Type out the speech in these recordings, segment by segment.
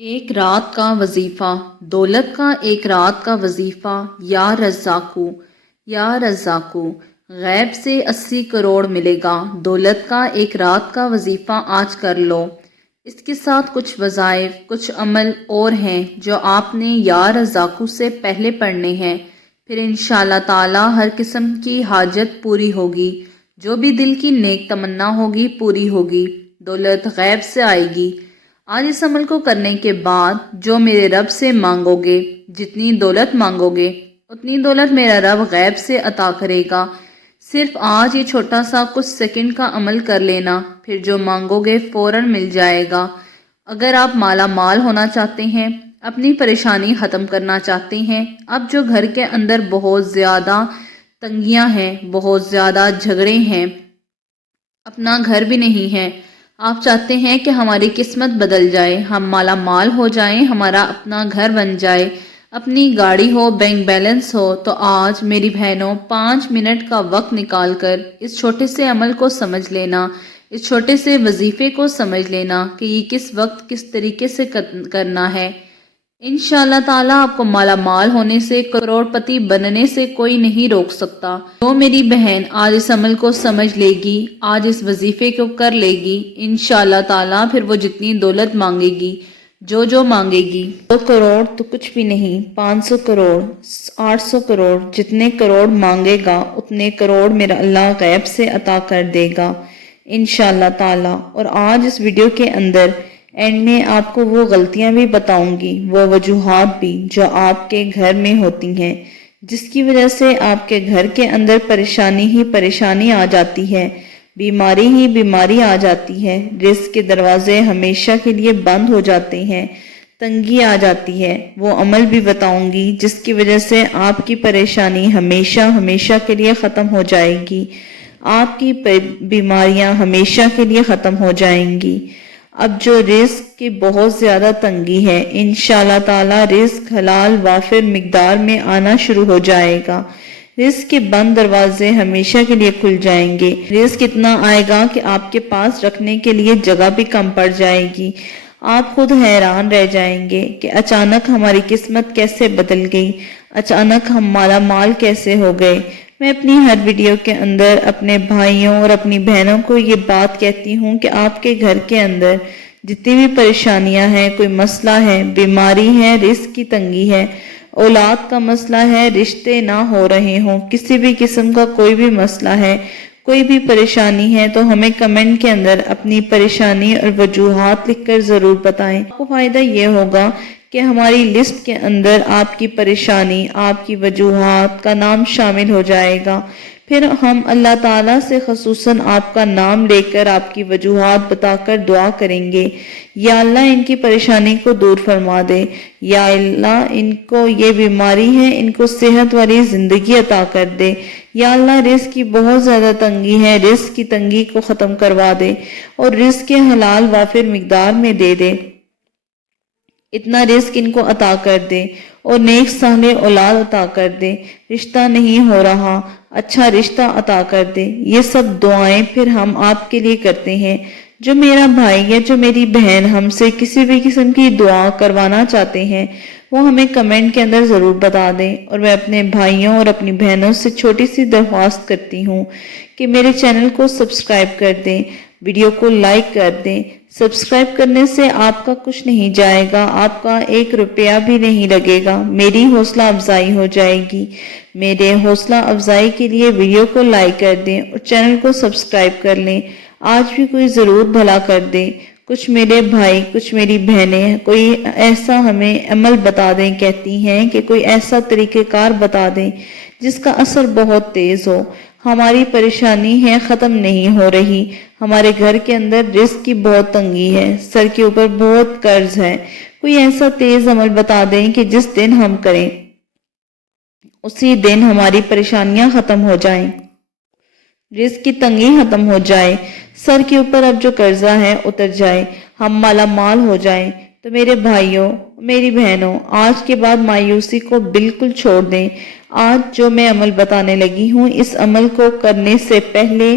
ایک رات کا وظیفہ، دولت کا ایک رات کا وظیفہ، یا رزاقو یا رزاقو، غیب سے 80 کروڑ ملے گا۔ دولت کا ایک رات کا وظیفہ آج کر لو۔ اس کے ساتھ کچھ وظائف، کچھ عمل اور ہیں جو آپ نے یا رزاقو سے پہلے پڑھنے ہیں، پھر انشاءاللہ تعالی ہر قسم کی حاجت پوری ہوگی، جو بھی دل کی نیک تمنا ہوگی پوری ہوگی، دولت غیب سے آئے گی۔ آج اس عمل کو کرنے کے بعد جو میرے رب سے مانگو گے، جتنی دولت مانگو گے اتنی دولت میرا رب غیب سے عطا کرے گا۔ صرف آج یہ چھوٹا سا کچھ سیکنڈ کا عمل کر لینا، پھر جو مانگو گے فوراً مل جائے گا۔ اگر آپ مالا مال ہونا چاہتے ہیں، اپنی پریشانی ختم کرنا چاہتے ہیں، اب جو گھر کے اندر بہت زیادہ تنگیاں ہیں، بہت زیادہ جھگڑے ہیں، اپنا گھر بھی نہیں ہے، آپ چاہتے ہیں کہ ہماری قسمت بدل جائے، ہم مالا مال ہو جائیں، ہمارا اپنا گھر بن جائے، اپنی گاڑی ہو، بینک بیلنس ہو، تو آج میری بہنوں 5 منٹ کا وقت نکال کر اس چھوٹے سے عمل کو سمجھ لینا، اس چھوٹے سے وظیفے کو سمجھ لینا کہ یہ کس وقت کس طریقے سے کرنا ہے۔ انشاءاللہ تعالیٰ آپ کو مالا مال ہونے سے، کروڑ پتی بننے سے کوئی نہیں روک سکتا۔ جو میری بہن آج اس عمل کو سمجھ لے گی، آج اس وظیفے کو کر لے گی، انشاءاللہ تعالیٰ پھر وہ جتنی دولت مانگے گی، جو مانگے گی، 2 کروڑ تو کچھ بھی نہیں، 500 کروڑ، 800 کروڑ، جتنے کروڑ مانگے گا اتنے کروڑ میرا اللہ غیب سے عطا کر دے گا انشاءاللہ تعالیٰ۔ اور آج اس ویڈیو کے اندر اینڈ میں آپ کو وہ غلطیاں بھی بتاؤں گی، وہ وجوہات بھی جو آپ کے گھر میں ہوتی ہیں، جس کی وجہ سے آپ کے گھر کے اندر پریشانی ہی پریشانی آ جاتی ہے، بیماری ہی بیماری آ جاتی ہے، رزق کے دروازے ہمیشہ کے لیے بند ہو جاتے ہیں، تنگی آ جاتی ہے۔ وہ عمل بھی بتاؤں گی جس کی وجہ سے آپ کی پریشانی ہمیشہ ہمیشہ کے لیے ختم ہو جائے گی، آپ کی بیماریاں ہمیشہ کے لیے ختم ہو جائیں گی۔ اب جو رزق کی بہت زیادہ تنگی ہے، انشاءاللہ تعالی رزق حلال وافر مقدار میں آنا شروع ہو جائے گا، رزق کے بند دروازے ہمیشہ کے لیے کھل جائیں گے، رزق اتنا آئے گا کہ آپ کے پاس رکھنے کے لیے جگہ بھی کم پڑ جائے گی۔ آپ خود حیران رہ جائیں گے کہ اچانک ہماری قسمت کیسے بدل گئی، اچانک ہم مالا مال کیسے ہو گئے۔ میں اپنی ہر ویڈیو کے اندر اپنے بھائیوں اور اپنی بہنوں کو یہ بات کہتی ہوں کہ آپ کے گھر کے اندر جتنی بھی پریشانیاں ہیں، کوئی مسئلہ ہے، بیماری ہے، رزق کی تنگی ہے، اولاد کا مسئلہ ہے، رشتے نہ ہو رہے ہوں، کسی بھی قسم کا کوئی بھی مسئلہ ہے، کوئی بھی پریشانی ہے، تو ہمیں کمنٹ کے اندر اپنی پریشانی اور وجوہات لکھ کر ضرور بتائیں۔ آپ کو فائدہ یہ ہوگا کہ ہماری لسٹ کے اندر آپ کی پریشانی، آپ کی وجوہات کا نام شامل ہو جائے گا، پھر ہم اللہ تعالیٰ سے خصوصاً آپ کا نام لے کر آپ کی وجوہات بتا کر دعا کریں گے، یا اللہ ان کی پریشانی کو دور فرما دے، یا اللہ ان کو یہ بیماری ہے، ان کو صحت والی زندگی عطا کر دے، یا اللہ رزق کی بہت زیادہ تنگی ہے، رزق کی تنگی کو ختم کروا دے اور رزق کے حلال وافر مقدار میں دے دے، اتنا رزق ان کو عطا کر دے اور نیک صالح اولاد عطا کر دے، رشتہ نہیں ہو رہا اچھا رشتہ عطا کر دے۔ یہ سب دعائیں پھر ہم آپ کے لیے کرتے ہیں۔ جو میرا بھائی یا جو میری بہن ہم سے کسی بھی قسم کی دعا کروانا چاہتے ہیں، وہ ہمیں کمنٹ کے اندر ضرور بتا دیں، اور میں اپنے بھائیوں اور اپنی بہنوں سے چھوٹی سی درخواست کرتی ہوں کہ میرے چینل کو سبسکرائب کر دیں، ویڈیو کو لائک کر دیں۔ سبسکرائب کرنے سے آپ کا کچھ نہیں جائے گا، آپ کا 1 روپیہ بھی نہیں لگے گا، میری حوصلہ افزائی ہو جائے گی۔ میرے حوصلہ افزائی کے لیے ویڈیو کو لائک کر دیں اور چینل کو سبسکرائب کر لیں۔ آج بھی کوئی ضرور بھلا کر دیں، کچھ میرے بھائی، کچھ میری بہنیں کوئی ایسا ہمیں عمل بتا دیں، کہتی ہیں کہ کوئی ایسا طریقہ کار بتا دیں جس کا اثر بہت تیز ہو۔ ہماری پریشانی ہے ختم نہیں ہو رہی، ہمارے گھر کے اندر رزق کی بہت تنگی ہے، سر کے اوپر بہت قرض ہے، کوئی ایسا تیز عمل بتا دیں کہ جس دن ہم کریں اسی دن ہماری پریشانیاں ختم ہو جائیں، رزق کی تنگی ختم ہو جائے، سر کے اوپر اب جو قرضہ ہے اتر جائے، ہم مالا مال ہو جائیں۔ تو میرے بھائیوں، میری بہنوں، آج کے بعد مایوسی کو بالکل چھوڑ دیں۔ آج جو میں عمل بتانے لگی ہوں، اس عمل کو کرنے سے پہلے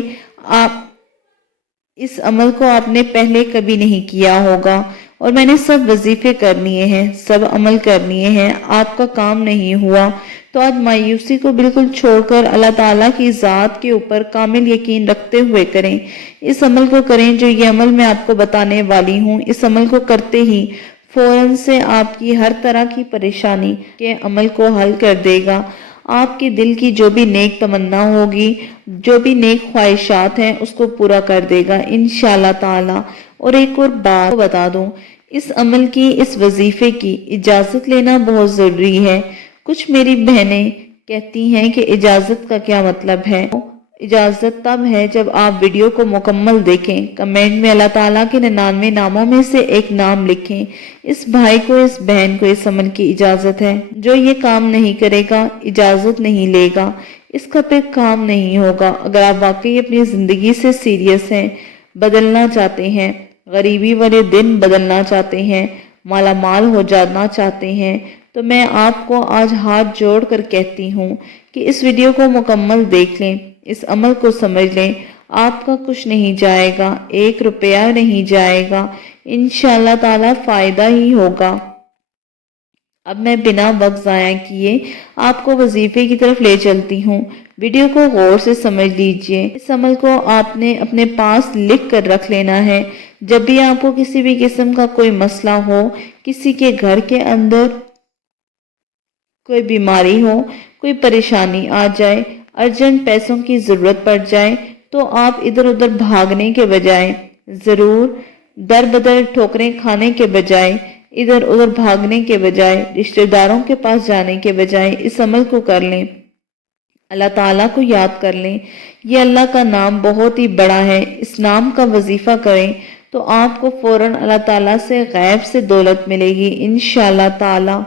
اس عمل کو آپ نے پہلے کبھی نہیں کیا ہوگا، اور میں نے سب وظیفے کر لیے ہیں، سب عمل کر لیے ہیں، آپ کا کام نہیں ہوا، تو آج مایوسی کو بالکل چھوڑ کر اللہ تعالیٰ کی ذات کے اوپر کامل یقین رکھتے ہوئے کریں، اس عمل کو کریں جو یہ عمل میں آپ کو بتانے والی ہوں۔ اس عمل کو کرتے ہی فوراً سے آپ کی ہر طرح کی پریشانی کے عمل کو حل کر دے گا۔ آپ کے دل کی جو بھی نیک تمنا ہوگی، جو بھی نیک خواہشات ہیں، اس کو پورا کر دے گا انشاءاللہ تعالی۔ اور ایک اور بات بتا دوں، اس عمل کی، اس وظیفے کی اجازت لینا بہت ضروری ہے۔ کچھ میری بہنیں کہتی ہیں کہ اجازت کا کیا مطلب ہے؟ اجازت تب ہے جب آپ ویڈیو کو مکمل دیکھیں، کمنٹ میں اللہ تعالیٰ کے 99 ناموں میں سے ایک نام لکھیں۔ اس بھائی کو، اس بہن کو اس عمل کی اجازت ہے۔ جو یہ کام نہیں کرے گا، اجازت نہیں لے گا، اس کا پھر کام نہیں ہوگا۔ اگر آپ واقعی اپنی زندگی سے سیریس ہیں، بدلنا چاہتے ہیں، غریبی والے دن بدلنا چاہتے ہیں، مالا مال ہو جانا چاہتے ہیں، تو میں آپ کو آج ہاتھ جوڑ کر کہتی ہوں کہ اس ویڈیو کو مکمل دیکھ لیں، اس عمل کو سمجھ لیں۔ آپ کا کچھ نہیں جائے گا، 1 روپیہ نہیں جائے گا، انشاءاللہ تعالی فائدہ ہی ہوگا۔ اب میں بنا وقت ضائع کیے آپ کو وظیفے کی طرف لے چلتی ہوں۔ ویڈیو کو غور سے سمجھ لیجئے۔ اس عمل کو آپ نے اپنے پاس لکھ کر رکھ لینا ہے۔ جب بھی آپ کو کسی بھی قسم کا کوئی مسئلہ ہو، کسی کے گھر کے اندر کوئی بیماری ہو، کوئی پریشانی آ جائے، ارجنٹ پیسوں کی ضرورت پڑ جائے، تو آپ ادھر ادھر بھاگنے کے بجائے، ضرور در بدر ٹھوکریں کھانے کے بجائے، ادھر ادھر بھاگنے کے بجائے، رشتہ داروں کے پاس جانے کے بجائے اس عمل کو کر لیں۔ اللہ تعالیٰ کو یاد کر لیں۔ یہ اللہ کا نام بہت ہی بڑا ہے۔ اس نام کا وظیفہ کریں تو آپ کو فوراً اللہ تعالیٰ سے غیب سے دولت ملے گی انشاءاللہ تعالیٰ۔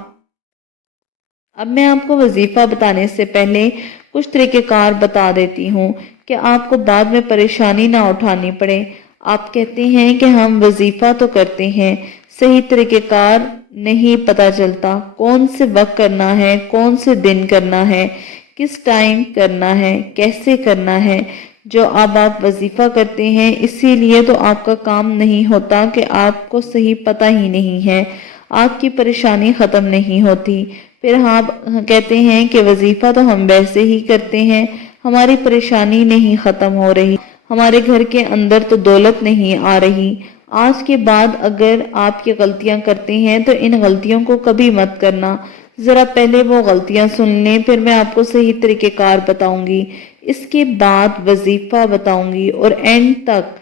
اب میں آپ کو وظیفہ بتانے سے پہلے کچھ طریقہ کار بتا دیتی ہوں کہ آپ کو بعد میں پریشانی نہ اٹھانی پڑے۔ آپ کہتے ہیں کہ ہم وظیفہ تو کرتے ہیں، صحیح طریقہ کار نہیں پتہ چلتا، کون سے وقت کرنا ہے، کون سے دن کرنا ہے، کس ٹائم کرنا ہے، کیسے کرنا ہے۔ جو اب آپ وظیفہ کرتے ہیں، اسی لیے تو آپ کا کام نہیں ہوتا کہ آپ کو صحیح پتہ ہی نہیں ہے، آپ کی پریشانی ختم نہیں ہوتی۔ پھر آپ کہتے ہیں کہ وظیفہ تو ہم ویسے ہی کرتے ہیں، ہماری پریشانی نہیں ختم ہو رہی، ہمارے گھر کے اندر تو دولت نہیں آ رہی۔ آج کے بعد اگر آپ یہ غلطیاں کرتے ہیں تو ان غلطیوں کو کبھی مت کرنا۔ ذرا پہلے وہ غلطیاں سن لیں، پھر میں آپ کو صحیح طریقہ کار بتاؤں گی، اس کے بعد وظیفہ بتاؤں گی اور اینڈ تک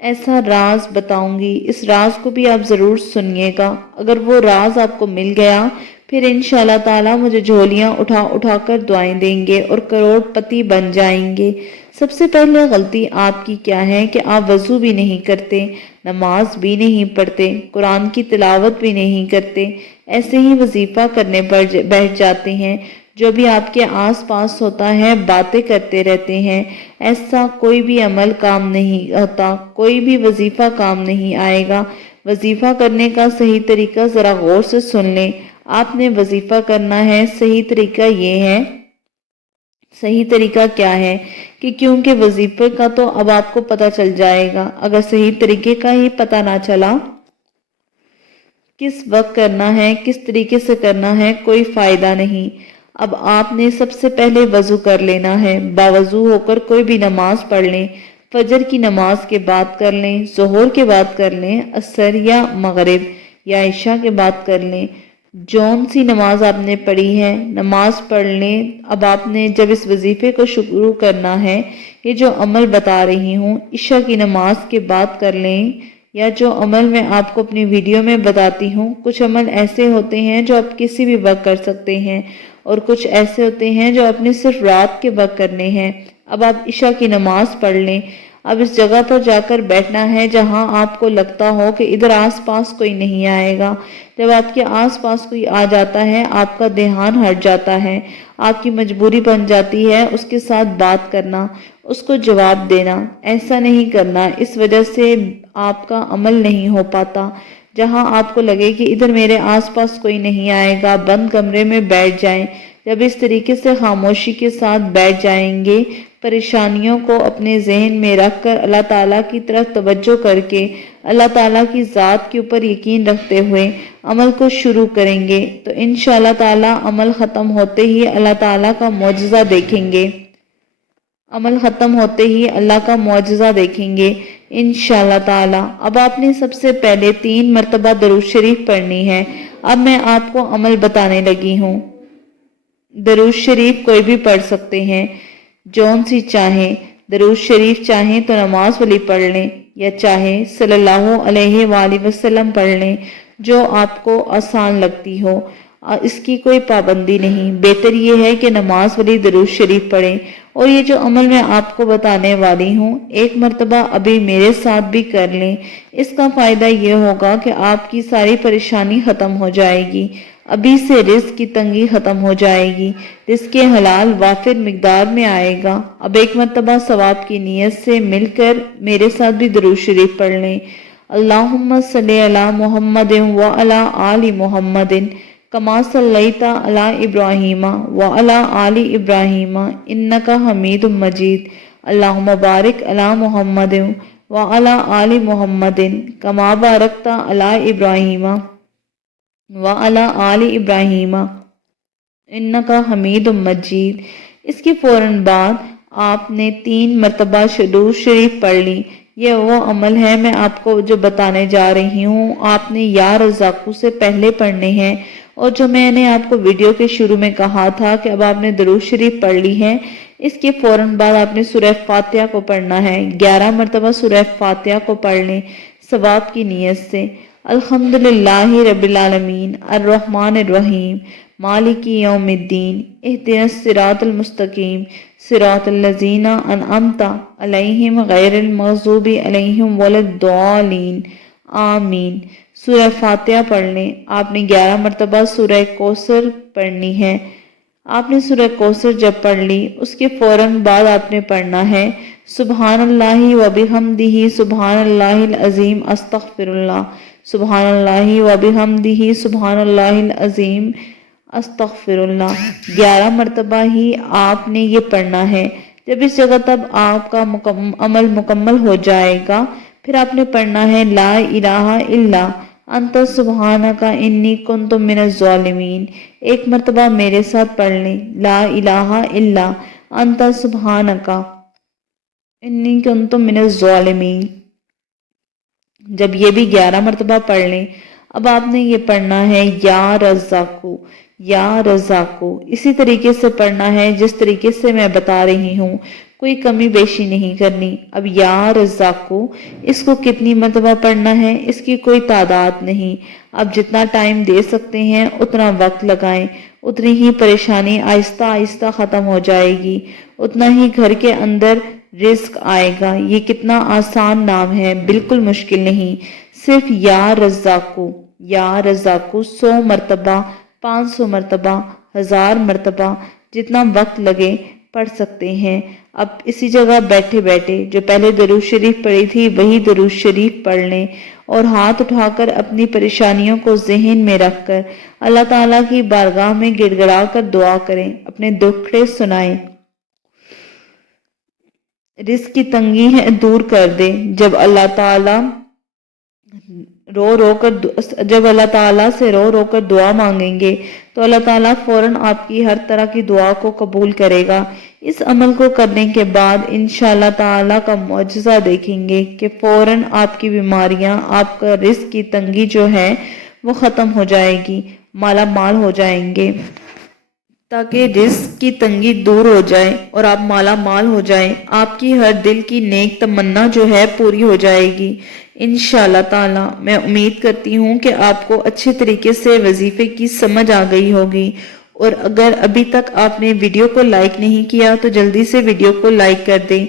ایسا راز بتاؤں گی۔ اس راز کو بھی آپ ضرور سنیے گا۔ اگر وہ راز آپ کو مل گیا، پھر انشاءاللہ تعالیٰ مجھے جھولیاں اٹھا اٹھا کر دعائیں دیں گے اور کروڑ پتی بن جائیں گے۔ سب سے پہلے غلطی آپ کی کیا ہے کہ آپ وضو بھی نہیں کرتے، نماز بھی نہیں پڑھتے، قرآن کی تلاوت بھی نہیں کرتے، ایسے ہی وظیفہ کرنے پر بیٹھ جاتے ہیں۔ جو بھی آپ کے آس پاس ہوتا ہے باتیں کرتے رہتے ہیں۔ ایسا کوئی بھی عمل کام نہیں ہوتا، کوئی بھی وظیفہ کام نہیں آئے گا۔ وظیفہ کرنے کا صحیح طریقہ ذرا غور سے سن لیں۔ آپ نے وظیفہ کرنا ہے، صحیح طریقہ یہ ہے۔ صحیح طریقہ کیا ہے کہ کیونکہ وظیفے کا تو اب آپ کو پتہ چل جائے گا، اگر صحیح طریقے کا ہی پتہ نہ چلا، کس وقت کرنا ہے، کس طریقے سے کرنا ہے، کوئی فائدہ نہیں۔ اب آپ نے سب سے پہلے وضو کر لینا ہے، باوضو ہو کر کوئی بھی نماز پڑھ لیں، فجر کی نماز کے بعد کر لیں، ظہر کے بعد کر لیں، عصر یا مغرب یا عشاء کے بعد کر لیں، جون سی نماز آپ نے پڑھی ہے نماز پڑھ لیں۔ اب آپ نے جب اس وظیفے کو شروع کرنا ہے، یہ جو عمل بتا رہی ہوں عشاء کی نماز کے بعد کر لیں، یا جو عمل میں آپ کو اپنی ویڈیو میں بتاتی ہوں۔ کچھ عمل ایسے ہوتے ہیں جو آپ کسی بھی وقت کر سکتے ہیں، اور کچھ ایسے ہوتے ہیں جو آپ نے صرف رات کے وقت کرنے ہیں۔ اب آپ عشاء کی نماز پڑھ لیں۔ اب اس جگہ پر جا کر بیٹھنا ہے جہاں آپ کو لگتا ہو کہ ادھر آس پاس کوئی نہیں آئے گا۔ جب آپ کے آس پاس کوئی آ جاتا ہے، آپ کا دھیان ہٹ جاتا ہے، آپ کی مجبوری بن جاتی ہے اس کے ساتھ بات کرنا، اس کو جواب دینا۔ ایسا نہیں کرنا، اس وجہ سے آپ کا عمل نہیں ہو پاتا۔ جہاں آپ کو لگے کہ ادھر میرے آس پاس کوئی نہیں آئے گا، بند کمرے میں بیٹھ جائیں۔ جب اس طریقے سے خاموشی کے ساتھ بیٹھ جائیں گے، پریشانیوں کو اپنے ذہن میں رکھ کر اللہ تعالیٰ کی طرف توجہ کر کے اللہ تعالیٰ کی ذات کے اوپر یقین رکھتے ہوئے عمل کو شروع کریں گے تو انشاءاللہ تعالیٰ عمل ختم ہوتے ہی اللہ تعالیٰ کا معجزہ دیکھیں گے۔ عمل ختم ہوتے ہی اللہ کا معجزہ دیکھیں گے انشاءاللہ تعالیٰ۔ اب آپ نے سب سے پہلے 3 مرتبہ درود شریف پڑھنی ہے۔ اب میں آپ کو عمل بتانے لگی ہوں۔ درود شریف کوئی بھی پڑھ سکتے ہیں، جون سی چاہیں۔ درود شریف چاہیں تو نماز والی پڑھ لیں یا چاہیں صلی اللہ علیہ وآلہ وسلم پڑھ لیں، جو آپ کو آسان لگتی ہو، اس کی کوئی پابندی نہیں۔ بہتر یہ ہے کہ نماز والی درود شریف پڑھیں۔ اور یہ جو عمل میں آپ کو بتانے والی ہوں، 1 مرتبہ ابھی میرے ساتھ بھی کر لیں۔ اس کا فائدہ یہ ہوگا کہ آپ کی ساری پریشانی ختم ہو جائے گی۔ ابھی سے رزق کی تنگی ختم ہو جائے گی، رزق حلال وافر مقدار میں آئے گا۔ اب 1 مرتبہ ثواب کی نیت سے مل کر میرے ساتھ بھی درود شریف پڑھ لیں۔ اللہم صلی علی محمد وعلی آل محمد کما صلیت علی ابراہیم وعلی آل ابراہیم انک حمید مجید۔ اللہم بارک علی محمد وعلی آل محمد کما بارکت علی ابراہیم وعلی آل ابراہیم انک حمید مجید۔ اس کے فوراً بعد آپ نے 3 مرتبہ درود شریف پڑھ لی۔ یہ وہ عمل ہے میں آپ کو جو بتانے جا رہی ہوں، آپ نے یا رزاقو سے پہلے پڑھنے ہیں۔ اور جو میں نے آپ کو ویڈیو کے شروع میں کہا تھا کہ اب آپ نے درود شریف پڑھ لی ہے، اس کے فوراً بعد آپ نے سورہ فاتحہ کو پڑھنا ہے۔ 11 مرتبہ سورہ فاتحہ کو پڑھ لیں ثواب کی نیت سے۔ الحمدللہ رب العالمین الرحمن الرحیم مالک یوم الدین اہدنا الصراط المستقیم صراط الذین انعمت علیہم غیر المغضوب علیہم ولا الضالین آمین۔ سورہ فاتحہ پڑھ لیں۔ آپ نے 11 مرتبہ سورہ کوثر پڑھنی ہے۔ آپ نے سورہ کوثر جب پڑھ لی، اس کے فوراً بعد آپ نے پڑھنا ہے سبحان اللہ وبحمدہ سبحان اللہ العظیم استغفر اللہ، سبحان اللہ وبحمدہ سبحان اللہ العظیم استغفر اللہ۔ 11 مرتبہ ہی آپ نے یہ پڑھنا ہے۔ جب اس جگہ تب آپ کا عمل مکمل ہو جائے گا، پھر آپ نے پڑھنا ہے لا الہ الا انت سبحانک انی کنت من الظالمین۔ 1 مرتبہ میرے ساتھ پڑھ لیں لا الہ الا انت سبحانک انی کنت من الظالمین۔ جب یہ بھی 11 مرتبہ پڑھ لیں، اب آپ نے یہ پڑھنا ہے یا رزاقو یا رزاقو۔ اسی طریقے سے پڑھنا ہے جس طریقے سے میں بتا رہی ہوں، کوئی کمی بیشی نہیں کرنی۔ اب یا رزاقو اس کو کتنی مرتبہ پڑھنا ہے، اس کی کوئی تعداد نہیں۔ اب جتنا ٹائم دے سکتے ہیں اتنا وقت لگائیں، اتنی ہی پریشانی آہستہ آہستہ ختم ہو جائے گی، اتنا ہی گھر کے اندر رزق آئے گا۔ یہ کتنا آسان نام ہے، بالکل مشکل نہیں۔ صرف یا رزاقو 100 مرتبہ، 500 مرتبہ، 1000 مرتبہ، جتنا وقت لگے پڑھ سکتے ہیں۔ اب اسی جگہ بیٹھے بیٹھے جو پہلے درود شریف پڑھی تھی وہی درود شریف پڑھ لیں اور ہاتھ اٹھا کر اپنی پریشانیوں کو ذہن میں رکھ کر اللہ تعالیٰ کی بارگاہ میں گڑ گڑا کر دعا کریں، اپنے دکھڑے سنائیں، رزق کی تنگی ہے دور کر دے۔ جب اللہ تعالیٰ سے رو رو کر دعا مانگیں گے تو اللہ تعالیٰ فوراً آپ کی ہر طرح کی دعا کو قبول کرے گا۔ اس عمل کو کرنے کے بعد انشاءاللہ تعالیٰ کا معجزہ دیکھیں گے کہ فوراً آپ کی بیماریاں، آپ کا رزق کی تنگی جو ہے وہ ختم ہو جائے گی، مالا مال ہو جائیں گے، تاکہ رزق کی تنگی دور ہو جائے اور آپ مالا مال ہو جائیں۔ آپ کی ہر دل کی نیک تمنا جو ہے پوری ہو جائے گی انشاءاللہ تعالیٰ۔ میں امید کرتی ہوں کہ آپ کو اچھے طریقے سے وظیفے کی سمجھ آ گئی ہوگی، اور اگر ابھی تک آپ نے ویڈیو کو لائک نہیں کیا تو جلدی سے ویڈیو کو لائک کر دیں